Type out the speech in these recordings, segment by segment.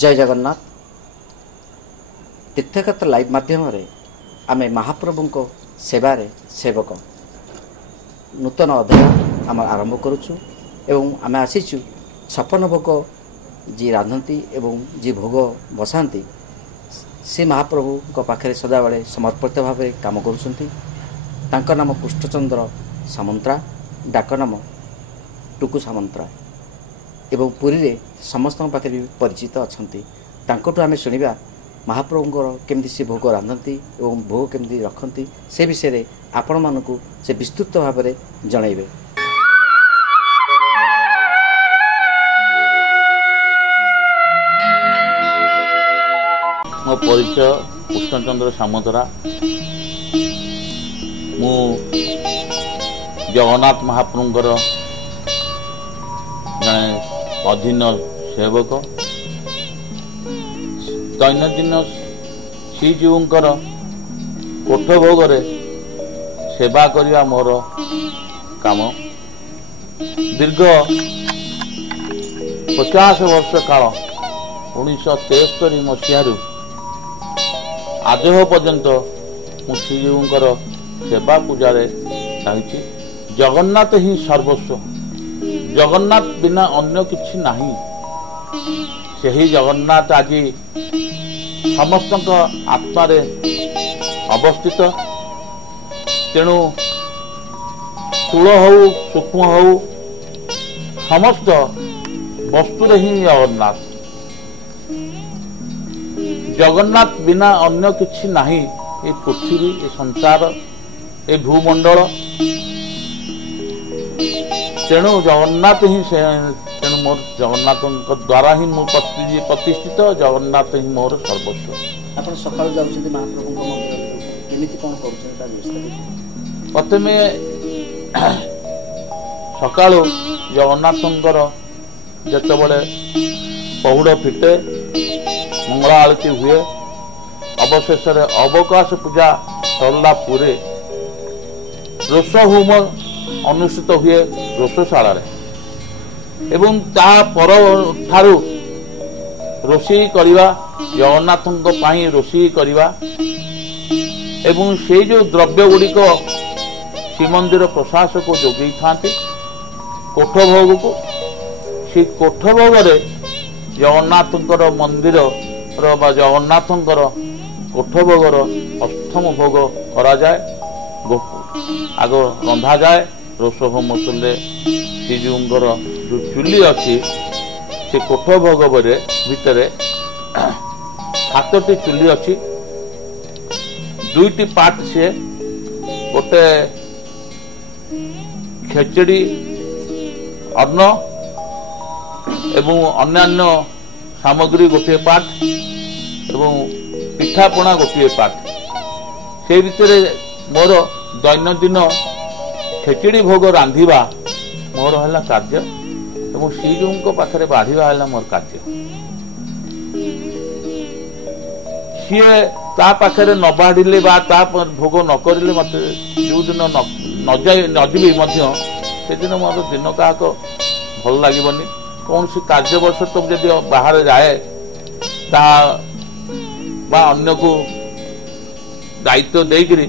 जय जगन्नाथ। तीर्थक्षेत्र लाइव माध्यम आम महाप्रभु को सेवारे सेवक नूतन अध्याय आम आरंभ करुचु एवं आम आसीचु छप्पन भोग जी रांधती एवं जी भोग बसाती से महाप्रभु पाखे सदाबले समर्पित भाव काम कर नाम कृष्णचंद्र सामंतरा डाक नाम टुकु सामंतरा एवं पुरी रे समस्त पाखे भी परिचित अच्छा आम शुणा महाप्रभुंर केमती से भोग रांधती एवं भोग केमती रखती से विषय में आपण मानक से विस्तृत भाव में जनइबे। मो परिचय कृष्णचंद्र सामंतरा। मु जगन्नाथ महाप्रभुंर जड़े अधीन सेवक। दैनंदिन श्रीजीवर कोठ भोग सेवा करने मोर काम। दीर्घ 50 वर्ष काल 1973 मसीह आज पर्यंत मु श्रीजीवर सेवा पूजा रही। जगन्नाथ ही सर्वस्व। जगन्नाथ बिना अन्य किछि नहीं। सही जगन्नाथ आज समस्त आत्मा अवस्थित। तेणु स्थूल हो सूक्ष्म हो समस्त वस्तु ही जगन्नाथ। जगन्नाथ बिना अन्य किछि नहीं। ये पृथ्वी ये संसार ये भूमंडल। तेणु जगन्नाथ ही तेणु मोर जगन्नाथ द्वारा ही मु प्रतिष्ठित। जगन्नाथ ही मोर सर्वस्व। आपण सकाळ जाउछथि महाप्रभु को मंदिर केमिति कोन करूछन ता विस्तार प्रथमे सकाळ जगन्नाथंकर जतबळे पहुड़ फिटे मंगला आरती हुए अवशेष अवकाश पूजा सरला पुरे रोष होम अनुष्ठित हुए रोषशाला एवं ता पर ठारू रोषेई करिवा जगन्नाथंक पाई रोषेई करिवा एवं से जो द्रव्य गुड़िक श्रीमंदिर प्रशासक जोगई थांती कोठ भोग को से कोठ भोग जगन्नाथंकर मंदिर जगन्नाथंकर कोठ भोगर अष्टम भोग करा जाए। आग रंधा जाए रोष होम सुनले श्रीजीवर जो चुली अच्छी से कोठ भोग भितर 7टी चुली अच्छी। 2टी पार्ट से गोटे खेचड़ी अन्न एवं अन्यान्य सामग्री गोटे पार्ट एवं पिठापଣା गोटे पार्ट। से भितर मोर दैनंदिन खेचड़ी भोग रांधिबा मोर है कार्य एवं श्रीजीव पाखे बाढ़ा है मोर कार्य। सी ता पाखे न बाढ़ले भोग न करें मत जो दिन न जी से दिन मोर दिन क्या भल लगे कौन सी कार्यवर्ष तुम जब बाहर जाए ता बा अन्य को दायित्व देकर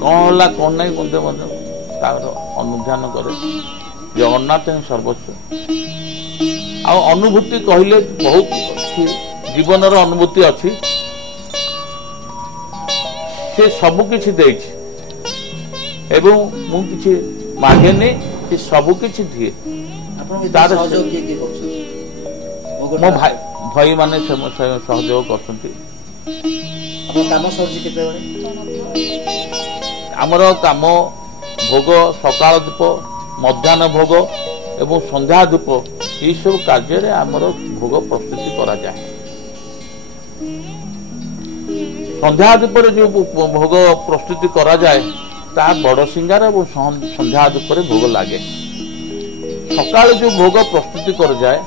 कौन है कौन नहीं मत अनुध्यान करे। जगन्नाथ सर्वस्व आ अनुभूति कहले बहुत जीवन अनुभूति अच्छी। से सबु किछि देछि एवं मु किछि मागेनी से सबु किछि दिए। तार मो भाई माने सहयोग करछन्ति। आमर काम भोग सकाल धूप मध्याह्न भोग एवं संध्या धूप ये सब कार्य आमर भोग प्रस्तुति करा जाए। संध्या धूप जो भोग प्रस्तुति करा जाए ता बड़ सिंगार और संध्या धूप भोग लगे। सकाल जो भोग प्रस्तुति कर जाए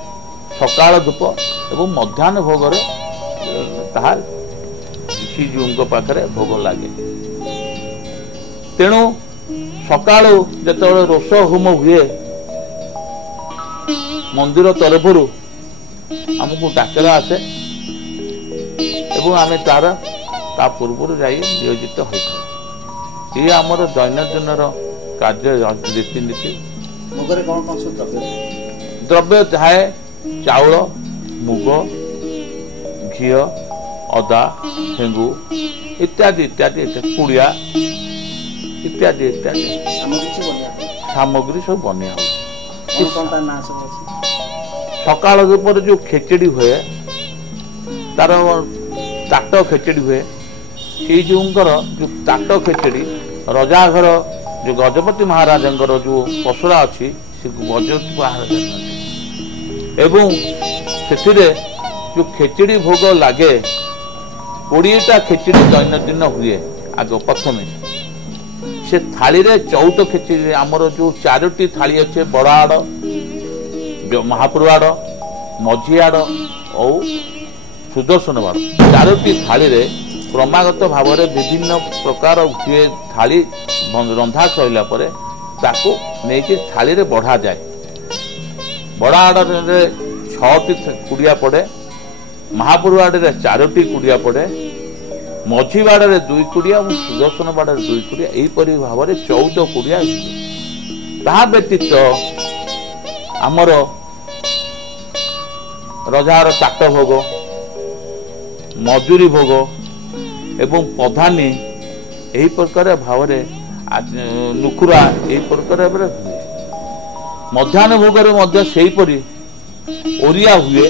सकाल धूप एवं मध्याह्न भोग श्रीजीव पाखे भोग लगे। तेणु सकाल जो रोष होम हुए मंदिर तरफ आमको डाकरा आसे ସବୁ ଆମେ ତା ପୂର୍ବରୁ ଯାଇ ନିୟୋଜିତ ହୋଇଥାଉ। ଇଏ ଆମର ଦୈନନ୍ଦିନର କାର୍ଯ୍ୟ ରୀତିନୀତି। ଭୋଗରେ କ'ଣ କ'ଣ ସବୁ ଦ୍ରବ୍ୟ ଥାଏ ଚାଉଳ, ମୁଗ, ଘିଅ, ଅଦା, ହେଙ୍ଗୁ ଇତ୍ୟାଦି ଇତ୍ୟାଦି କୁଡ଼ିଆ ଇତ୍ୟାଦି ଇତ୍ୟାଦି ସାମଗ୍ରୀ ସବୁ ବନିଆ ହୁଏ। ସକାଳ ପରେ ଯୋଉ ଖେଚେଡ଼ି ହୁଏ, ତାର ତାଟ ଖେଚେଡ଼ି ହୁଏ। ସେଇ ଯୋଉଙ୍କର ଯୋଉ ତାଟ ଖେଚେଡ଼ି ରଜା ଘର ଯୋଉ ଗଜପତି ମହାରାଜାଙ୍କର ଯୋଉ ପସରା ଅଛି, ସେ ଗଜପତି ମହାରାଜା ଏବଂ ସେଥିରେ ଯୋଉ ଖେଚେଡ଼ି ଭୋଗ ଲାଗେ 20ଟା ଖେଚେଡ଼ି ଦୈନନ୍ଦିନ ହୁଏ। ଆଗ ପ୍ରଥମେ ସେ ଥାଳିରେ 14 ଖେଚେଡ଼ି, ଆମର ଯୋଉ 4ଟି ଥାଳି ଅଛି, ବଡ଼ ଆଡ଼, ମହାପ୍ରଭୁ ଆଡ଼, ମଝି ଆଡ଼ ଓ ସୁଦର୍ଶନ ବାଡ଼, 4ଟି ଥାଳିରେ କ୍ରମାଗତ ଭାବରେ ବିଭିନ୍ନ ପ୍ରକାର ହୁଏ। ଥାଳି ରନ୍ଧା ସରିଲା ପରେ ତାକୁ ନେଇକି ଥାଳିରେ ବଢ଼ାଯାଏ। ବଡ଼ ଆଡ଼ରେ 6ଟି କୁଡ଼ିଆ ପଡ଼େ, ମହାପ୍ରଭୁ ଆଡ଼ରେ 4ଟି କୁଡ଼ିଆ ପଡ଼େ, ମଝି ବାଡ଼ରେ 2 କୁଡ଼ିଆ ଏବଂ ସୁଦର୍ଶନ ବାଡ଼ରେ 2 କୁଡ଼ିଆ, ଏହିପରି ଭାବରେ 14 କୁଡ଼ିଆ। ତାହା ବ୍ୟତୀତ ଆମର ରଜାର ତାଟ ଭୋଗ, ମଜୁରୀ ଭୋଗ ଏବଂ ପ୍ରଧାନୀ ଏହି ପ୍ରକାର ଭାବରେ ନୁଖୁରା ଏହି ପ୍ରକାର ଭାବରେ ହୁଏ। ମଧ୍ୟାହ୍ନ ଭୋଗରେ ମଧ୍ୟ ସେହିପରି ଓରିଆ ହୁଏ,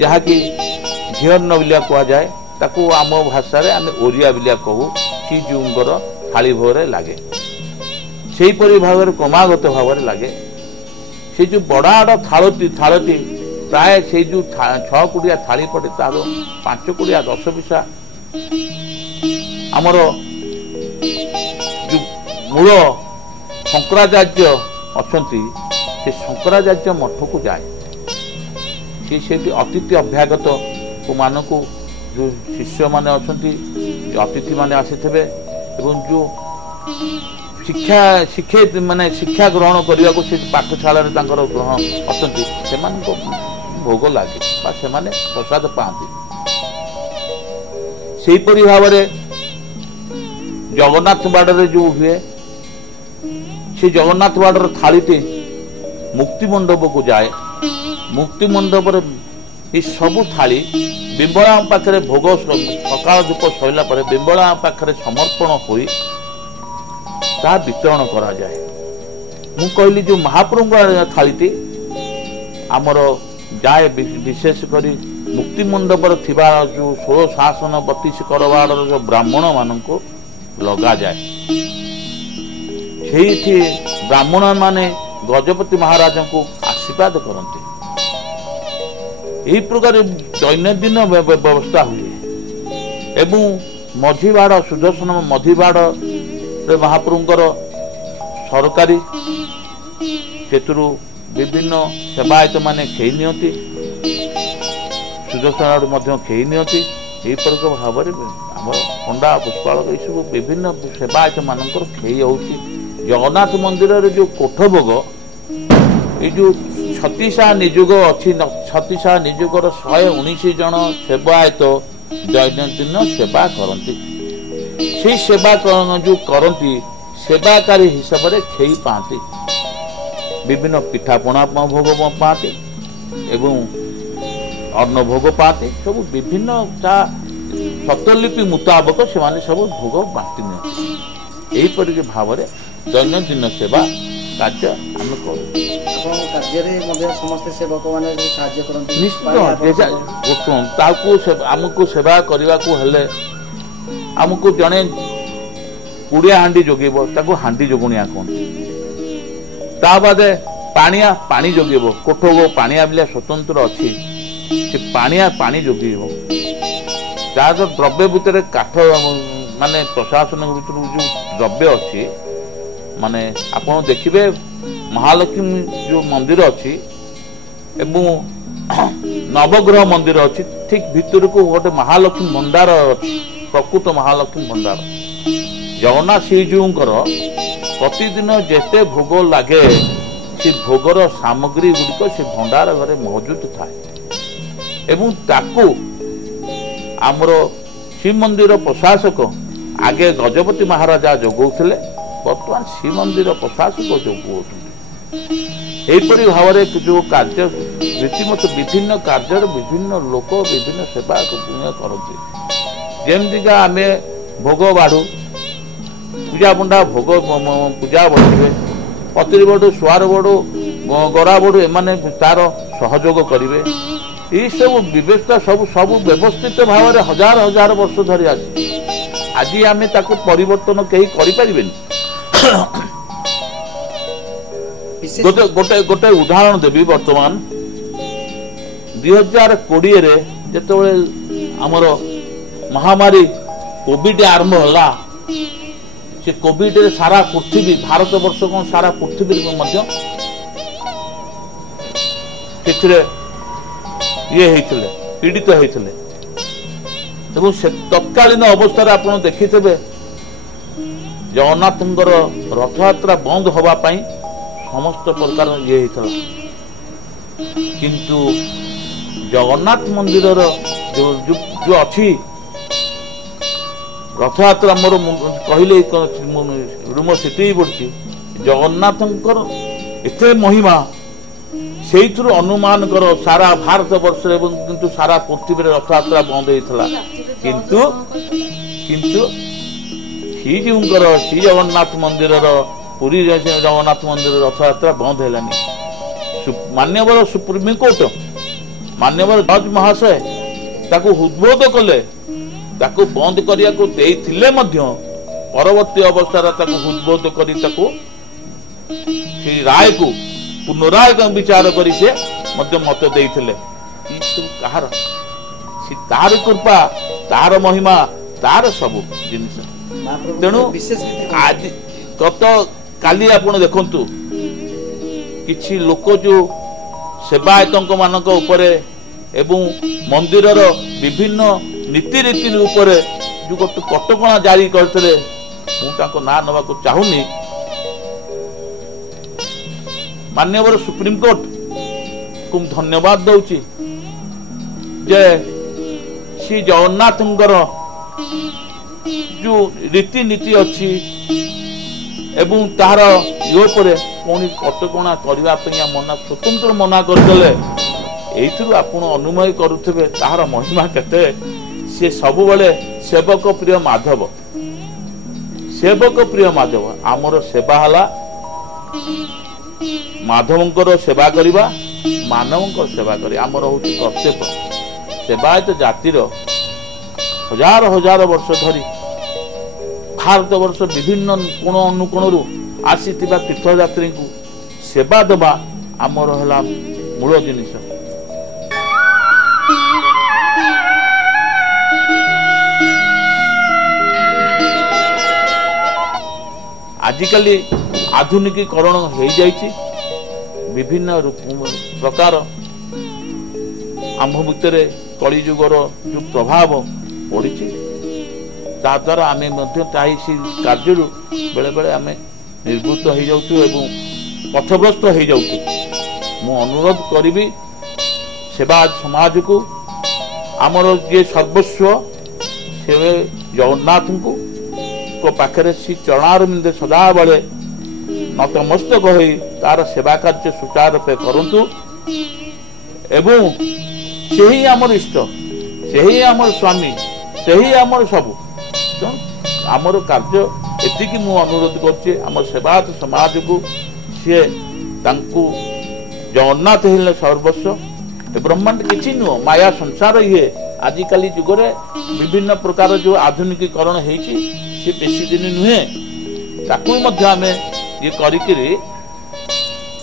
ଯାହାକି ଝିଅର୍ଣ୍ଣ ବିଲିଆ କୁହାଯାଏ। ତାକୁ ଆମ ଭାଷାରେ ଆମେ ଓରିଆ ବିଲିଆ କହୁ। ଶ୍ରୀଜୀଉଙ୍କର ଥାଳି ଭୋଗରେ ଲାଗେ, ସେହିପରି ଭାବରେ କ୍ରମାଗତ ଭାବରେ ଲାଗେ। ସେ ଯୋଉ ବଡ଼ ଆଡ଼ ଥାଳଟି ପ୍ରାୟ ସେଇ ଯୋଉ 6 କୁଡ଼ିଆ ଥାଳି ପଡ଼େ, ତାର 5 କୁଡ଼ିଆ 10 ପିସା ଆମର ଯୋଉ ମୂଳ ଶଙ୍କରାଚାର୍ଯ୍ୟ ଅଛନ୍ତି, ସେ ଶଙ୍କରାଚାର୍ଯ୍ୟ ମଠକୁ ଯାଏ। ସେ ସେଠି ଅତିଥି ଅଭ୍ୟାଗତ ମାନଙ୍କୁ ଯୋଉ ଶିଷ୍ୟମାନେ ଅଛନ୍ତି, ଅତିଥିମାନେ ଆସିଥିବେ ଏବଂ ଯୋଉ ଶିକ୍ଷା ଗ୍ରହଣ କରିବାକୁ ସେ ପାଠଶାଳାରେ ତାଙ୍କର ଗ୍ରହଣ ଅଛନ୍ତି, ସେମାନଙ୍କ ଭୋଗ ଲାଗେ ବା ସେମାନେ ପ୍ରସାଦ ପାଆନ୍ତି। ସେହିପରି ଭାବରେ ଜଗନ୍ନାଥ ବାଡ଼ରେ ଯୋଉ ହୁଏ, ସେ ଜଗନ୍ନାଥ ବାଡ଼ର ଥାଳିଟି ମୁକ୍ତି ମଣ୍ଡପକୁ ଯାଏ। ମୁକ୍ତି ମଣ୍ଡପରେ ଏ ସବୁ ଥାଳି ବିମ୍ବଳା ପାଖରେ ଭୋଗ ସକାଳ ଧୂପ ସରିଲା ପରେ ବିମ୍ବଳା ପାଖରେ ସମର୍ପଣ ହୋଇ ତାହା ବିତରଣ କରାଯାଏ। ମୁଁ କହିଲି ଯୋଉ ମହାପ୍ରଭୁଙ୍କ ଥାଳିଟି ଆମର ଯାଏ, ବିଶେଷ କରି ମୁକ୍ତି ମଣ୍ଡପରେ ଥିବା ଯୋଉ 16 ଶାସନ 32 କରବାଡ଼ର ଯୋଉ ବ୍ରାହ୍ମଣ ମାନଙ୍କୁ ଲଗାଯାଏ। ସେଇଠି ବ୍ରାହ୍ମଣ ମାନେ ଗଜପତି ମହାରାଜାଙ୍କୁ ଆଶୀର୍ବାଦ କରନ୍ତି। ଏହି ପ୍ରକାର ଦୈନନ୍ଦିନ ବ୍ୟବସ୍ଥା ହୁଏ। ଏବଂ ମଝି ବାଡ଼ ସୁଦର୍ଶନ ମଝି ବାଡ଼ରେ ମହାପ୍ରଭୁଙ୍କର ସରକାରୀ, ସେଥିରୁ ବିଭିନ୍ନ ସେବାୟତ ମାନେ ଖେଇ ନିଅନ୍ତି, ସୁଦର୍ଶନ ମଧ୍ୟ ଖେଇ ନିଅନ୍ତି। ଏହି ପ୍ରକାର ଭାବରେ ଆମର ପଣ୍ଡା ପୁଷ୍ପାଳକ ଏସବୁ ବିଭିନ୍ନ ସେବାୟତ ମାନଙ୍କର ଖେଇ ହେଉଛି। ଜଗନ୍ନାଥ ମନ୍ଦିରରେ ଯୋଉ କୋଠ ଭୋଗ, ଏଇ ଯୋଉ 36 ନିଯୋଗ ଅଛି, 36 ନିଯୋଗର 119 ଜଣ ସେବାୟତ ଦୈନନ୍ଦିନ ସେବା କରନ୍ତି। ସେଇ ସେବା ଯୋଉ କରନ୍ତି, ସେବାକାରୀ ହିସାବରେ ଖେଇ ପାଆନ୍ତି, ବିଭିନ୍ନ ପିଠାପଣା ଭୋଗ ପାଆନ୍ତି ଏବଂ ଅନ୍ନ ଭୋଗ ପାଆନ୍ତି। ସବୁ ବିଭିନ୍ନ ତା ଶତଲିପି ମୁତାବକ ସେମାନେ ସବୁ ଭୋଗ ବାଣ୍ଟି ନିଅନ୍ତି। ଏହିପରି ଭାବରେ ଦୈନନ୍ଦିନ ସେବା କାର୍ଯ୍ୟ ଆମେ କରୁ। ନିଶ୍ଚିତ ତାକୁ ଆମକୁ ସେବା କରିବାକୁ ହେଲେ ଆମକୁ ଜଣେ କୁଡ଼ିଆ ହାଣ୍ଡି ଯୋଗେଇବ, ତାକୁ ହାଣ୍ଡି ଯୋଗୁଣିଆ କୁହନ୍ତି। ତା ବାଦେ ପାଣି ଯୋଗେଇବ, କୋଠ ପାଣିଆ ବିଲିଆ ସ୍ୱତନ୍ତ୍ର ଅଛି, ସେ ପାଣି ଯୋଗେଇବ। ତାର ଦ୍ରବ୍ୟ ଭିତରେ କାଠ ମାନେ ପ୍ରଶାସନ ଭିତରୁ ଯୋଉ ଦ୍ରବ୍ୟ ଅଛି, ମାନେ ଆପଣ ଦେଖିବେ ମହାଲକ୍ଷ୍ମୀ ଯୋଉ ମନ୍ଦିର ଅଛି ଏବଂ ନବଗ୍ରହ ମନ୍ଦିର ଅଛି, ଠିକ ଭିତରକୁ ଗୋଟେ ମହାଲକ୍ଷ୍ମୀ ଭଣ୍ଡାର ଅଛି, ପ୍ରକୃତ ମହାଲକ୍ଷ୍ମୀ ଭଣ୍ଡାର। ଜଗନ୍ନାଥ ଶ୍ରୀଜୀଉଙ୍କର ପ୍ରତିଦିନ ଯେତେ ଭୋଗ ଲାଗେ, ସେ ଭୋଗର ସାମଗ୍ରୀ ଗୁଡ଼ିକ ସେ ଭଣ୍ଡାର ଘରେ ମହଜୁଦ ଥାଏ ଏବଂ ତାକୁ आमर श्रीमंदिर प्रशासक आगे गजपति महाराजा जोगौले बर्तमान श्रीमंदिर प्रशासक जोगौपरी भाव में जो कार्य रीतिमत विभिन्न कार्य विभिन्न लोक विभिन्न सेवा करते जमीका आम भोग बाढ़ू पूजा बुंडा भोग पूजा बसवे पतिर बड़ू सुआर बड़ू गरा बड़ू एमाने तार सहयोग करेंगे ये सब व्यवस्था सब सब व्यवस्थित भाव में हजार हजार वर्ष धरी आसी आज आम ताको परिवर्तन कहीं करें गोटे गोटे गोटे उदाहरण देवी वर्तमान 2020 रे जेतबे हमर महामारी कोविड आरंभ होला से कोविड रे सारा पृथ्वी भारत वर्ष को सारा पृथ्वी मध्य ये होते पीड़ित होते से तत्कालीन अवस्था आप देखिथे जगन्नाथ रथयात्रा बंद होगापाई समस्त प्रकार ये होता किंतु जगन्नाथ मंदिर जो जो अच्छी रथयात्रा मोर कहले रूम सीटी पड़ी जगन्नाथ एते महिमा से अनुमान कर सारा भारत वर्ष किंतु सारा पृथ्वी रथयात्रा बंद होता किंतु किंतु श्री जगन्नाथ मंदिर पुरी जगन्नाथ मंदिर रथयात्रा बंद है मान्यवर सुप्रीमकोर्ट मान्यवर जज महाशय ताकू उद्बोध कले ताकू बंद करिया को देइथिले मध्य परवर्ती अवस्था उद्बोध करी ताकू राय को पुनराय विचार करी से मध्य मत देइथिले कहार तार कृपा तार महिमा तार सब जिनिस तेणु आज गत काली आपण देखंतु किछि लोक जो सेवायतों मानक उपरे एवं मंदिरर विभिन्न नीति रीति उपरे जो गोटे कटकणा जारी करते मुझे ना नवा को चाहूनी मान्यवर सुप्रीमकोर्ट को धन्यवाद दौची जे श्री जगन्नाथ जो रीतिनीति अच्छी एवं तार ये कौन कटकणा करने मना स्वतंत्र मना करदे आपन अनुमय करुवे तार महिमा केते से सब बेले सेवक प्रिय माधव आमर सेवा हला माधवंकर सेवा करवा मानवंकर सेवा करी आमर हूँ कर्तव्य सेवायत जातिर हजार हजार वर्ष धरी भारत वर्ष विभिन्न कोण अनुकोण आसी तीर्थयात्री को सेवा देवा आमर है मूल जिनिस आजिकली आधुनिकीकरण हो जाइए विभिन्न प्रकार आम भितर कलिजुगर जो प्रभाव पड़ी द्वारा आम कार्य बेले बेले आम निर्वृत्त हो जाऊँ एवं पथभ्रष्ट हो जाऊँ मु अनुरोध करी सेवा समाज को आमर जे सर्वस्व से जगन्नाथ को पाखे सी चरणारविंदे सदा बेले नतमस्तक हो तार सेवा कार्य सुचारू रूपे करंतु एवं से ही आमर इष्ट से ही आमर स्वामी से ही आमर सबू आमर कार्य एतिकी मु अनुरोध करछे आमर सेवायत समाज को सी जगन्नाथ हिल सर्वस्व ब्रह्मांड किसी नुह माया संसार ये आजिकल जुगरे विभिन्न प्रकार जो आधुनिकीकरण होती सी बेसी दिन नुहे ताकू आम ये करी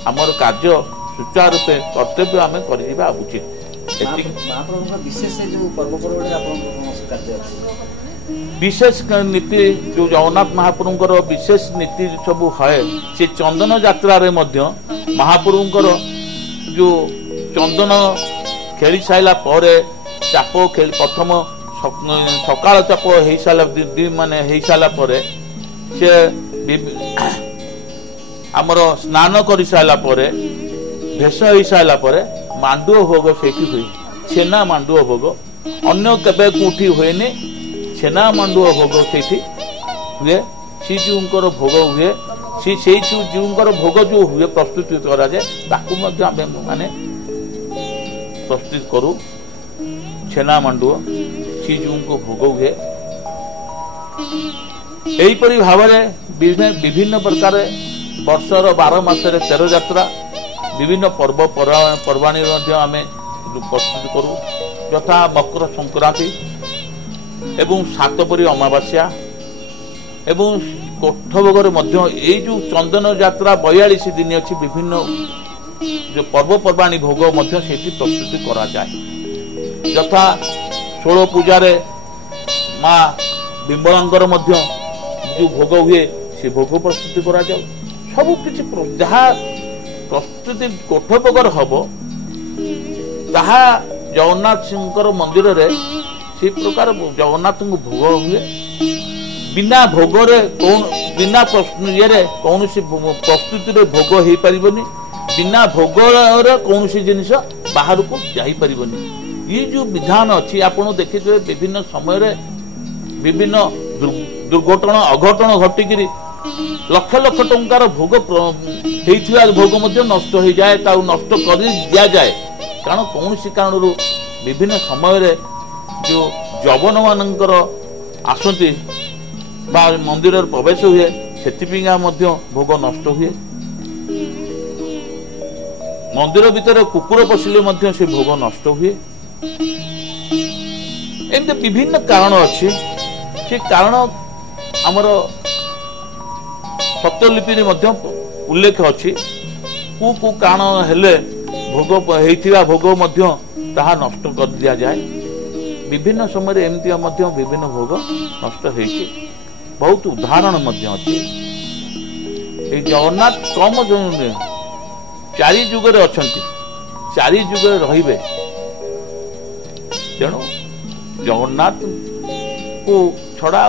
आमर कार्य सुचारू रूपे कर्तव्य आम करवा उचित विशेष नीति जो जगन्नाथ महाप्रभुंकर विशेष नीति सब है से चंदन यात्रा रे मध्य महाप्रभुंकर जो चंदन खेली साइला परे चाप खेल प्रथम सकाळ चाप हो सारा माने हो सारा परे से आमर स्नान कर सारा परे भेष हो सारा परे मांडुओ भोग से हुए छेना मांडुओ भोग अन्य केबे कोठी हुएनि छेना मांडुआ भोग सेठी हुए श्रीजीवर भोग हुए श्रीजीवर भोग जो हुए प्रस्तुत करा जाए ताकू मध्य आमे माने प्रस्तुत करू छेना मांडुआ श्रीजीव को भोग हुए एहीपरि भाव विभिन्न प्रकार वर्षर 12 मासरे 13 यात्रा विभिन्न पर्व पर्वाणी आमे प्रस्तुत करू यथा मकर संक्रांति एवं सातपरी अमावास्या एवं कोठभोगर जो चंदन यात्रा 42 दिन अच्छी विभिन्न जो पर्वपर्वाणी भोग से प्रस्तुति करा जाए यथा 16 पूजारे माँ बिमलांकर जो भोग हुए से भोग प्रस्तुति करा जाए सब किसी जहाँ प्रस्तुति कोठभोगर हम ताहा जगन्नाथ सिंह मंदिर रे से प्रकार जगन्नाथ को भोग हुए बिना भोगरे बिना ये कौन प्रस्तुति रे भोग हो पारिबनी बिना भोगर कौन जिनिस बाहर को जाई पारिबनी ये जो विधान अच्छी आपण देखिए विभिन्न समय रे विभिन्न दुर्घटना अघटन घटिकी लक्ष लक्ष टंकार भोग भोग नष्ट हो जाए नष्ट कर दिया जाए कारण कौन कारण विभिन्न समय रे जो जवन मानकर आसती बा मंदिर प्रवेश हुए से भोग नष्ट हुए मंदिर भितर कुकुर पशिले से भोग नष्ट हुए एमती विभिन्न कारण अच्छी से कारण आमर सत्यलिपि उल्लेख अच्छी कु कारण हेले भोग होइथिबा भोग ताहा नष्ट कर दिया जाए विभिन्न समय एमती विभिन्न भोग नष्ट होइछि बहुत उदाहरण अच्छी जगन्नाथ कम चारि जुगरे अछंती चारि जुगरे रहिबे तेणु जगन्नाथ को छड़ा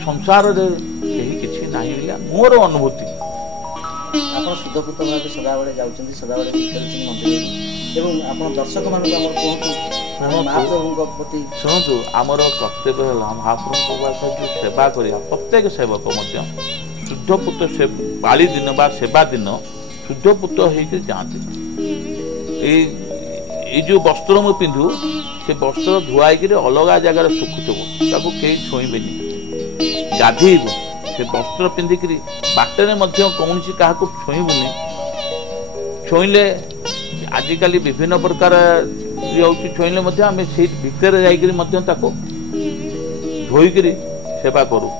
संसार किसी नहीं मोर अनुभूति आप शुद्धपुत भाव सदाबले जाऊँ सदाबले मंदिर एवं आप दर्शक महाप्रभु प्रति शुणु आमर कर्तव्य है महाप्रभु जो सेवा करा प्रत्येक सेवक शुद्धपुत पाली दिन बा सेवा दिन शुद्धपुत होकर जाते जो वस्त्र मु पिंधु से वस्त्र धुआई अलग जगार सुखुथब कई छुईबेनि गाधेब से वस्त्र पिंधिक बाटर कौन क्या छुईबुनि छुईले आजिकल विभिन्न प्रकार छुईले आम से भितर जा धोईक सेवा करूँ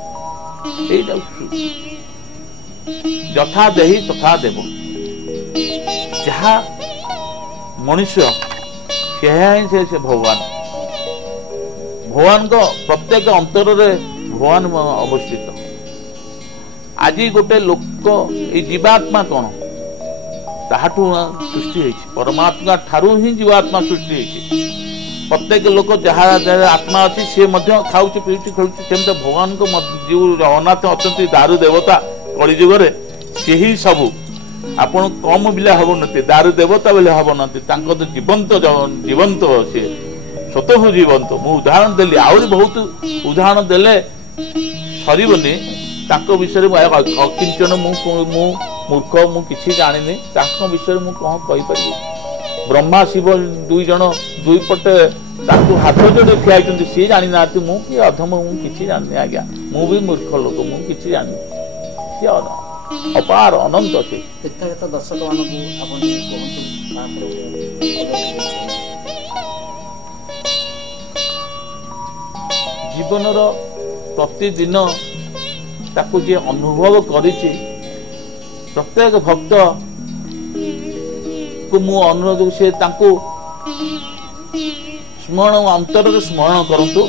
यथा देही तथा देव जहाँ मनुष्य से भगवान भगवान को प्रत्येक अंतर भगवान अवस्थित आज गोटे लोक ये जीवात्मा कौन ताहाठू सृष्टि होइछि परमात्मा ठारू ही जीवात्मा सृष्टि होइछि प्रत्येक लोक जहाँ आत्मा अच्छी सी खाऊँ पीऊँ खेलुँ सेमती भगवान को जो जगन्नाथ अच्छा दारू देवता कलिजुगे सी ही सबू आपण कम बिले हम नती दारू देवता बोले हम नती तो जीवंत जीवंत सी स्वतः जीवंत मु उदाहरण देली आहरी बहुत उदाहरण देले सरबनी विषय अकिंचन मूर्ख मु किसी जानी विषय मु कौन कहीपर ब्रह्मा शिव दुई जन दुई पटे हाथ जोड़े ठिया सी जानी ना मुझे अधम मुझे जानी आज्ञा मु भी मूर्ख लोक मुझे जानी सी अपार अनंत अच्छे दर्शक जीवन प्रतिदिन ताकू जे अनुभव करिछि प्रत्येक भक्त को मु अनुरोध से ताकू स्मरण अंतर स्मरण करंतु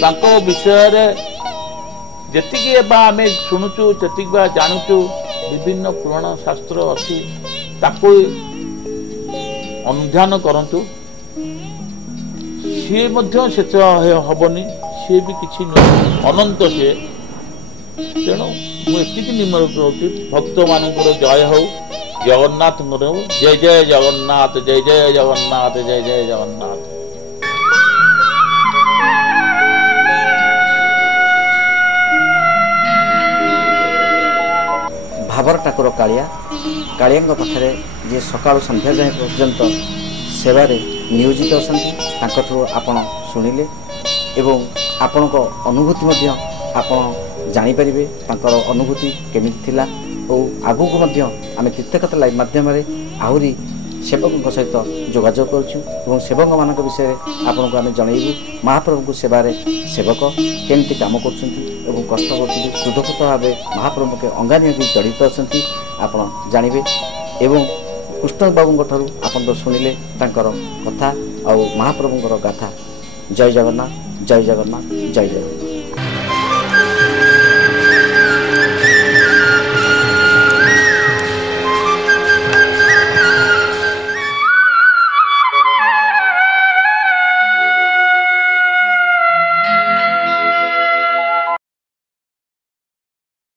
ताको विषय रे जतिके बा आमे सुनुचु जतिक बा जानुचु विभिन्न पुराण शास्त्र अछि ताको अनुध्यान करंतु सी मध्य से हबनी सी भी किछि अनंत से तेणु मुझे निम्न भक्त मान जय हो जगन्नाथ जय जय जगन्नाथ जय जय जगन्नाथ जय जय जगन्नाथ ଭାବର ଠାକୁର କାଳିଆ କାଳିଆଙ୍କ ପାଖରେ ଯିଏ ସକାଳୁ ସନ୍ଧ୍ୟା ଯାଏ ପର୍ଯ୍ୟନ୍ତ ସେବାରେ ନିୟୋଜିତ ଅଛନ୍ତି ତାଙ୍କଠାରୁ ଆପଣ ଶୁଣିଲେ ଏବଂ ଆପଣଙ୍କ ଅନୁଭୂତି ମଧ୍ୟ ଆପଣ ଜାଣିପାରିବେ ତାଙ୍କର ଅନୁଭୂତି କେମିତି ଥିଲା ଓ ଆଗକୁ ମଧ୍ୟ ଆମେ ତୀର୍ଥକଥା ଲାଇଭ୍ ମାଧ୍ୟମରେ ଆହୁରି ସେବକଙ୍କ ସହିତ ଯୋଗାଯୋଗ କରୁଛୁ ଏବଂ ସେବକମାନଙ୍କ ବିଷୟରେ ଆପଣଙ୍କୁ ଆମେ ଜଣାଇବୁ ମହାପ୍ରଭୁଙ୍କ ସେବାରେ ସେବକ କେମିତି କାମ କରୁଛନ୍ତି ଏବଂ କଷ୍ଟ କରୁଛନ୍ତି ସୁଦୃଢ଼ ଭାବେ ମହାପ୍ରଭୁଙ୍କ ଅଙ୍ଗାନିଆଦି ଜଡ଼ିତ ଅଛନ୍ତି ଆପଣ ଜାଣିବେ ଏବଂ କୃଷ୍ଣ ବାବୁଙ୍କ ଠାରୁ ଆପଣ ତ ଶୁଣିଲେ ତାଙ୍କର କଥା ଆଉ ମହାପ୍ରଭୁଙ୍କର ଗାଥା ଜୟ ଜଗନ୍ନାଥ ଜୟ ଜଗନ୍ନାଥ ଜୟ ଜଗନ୍ନାଥ।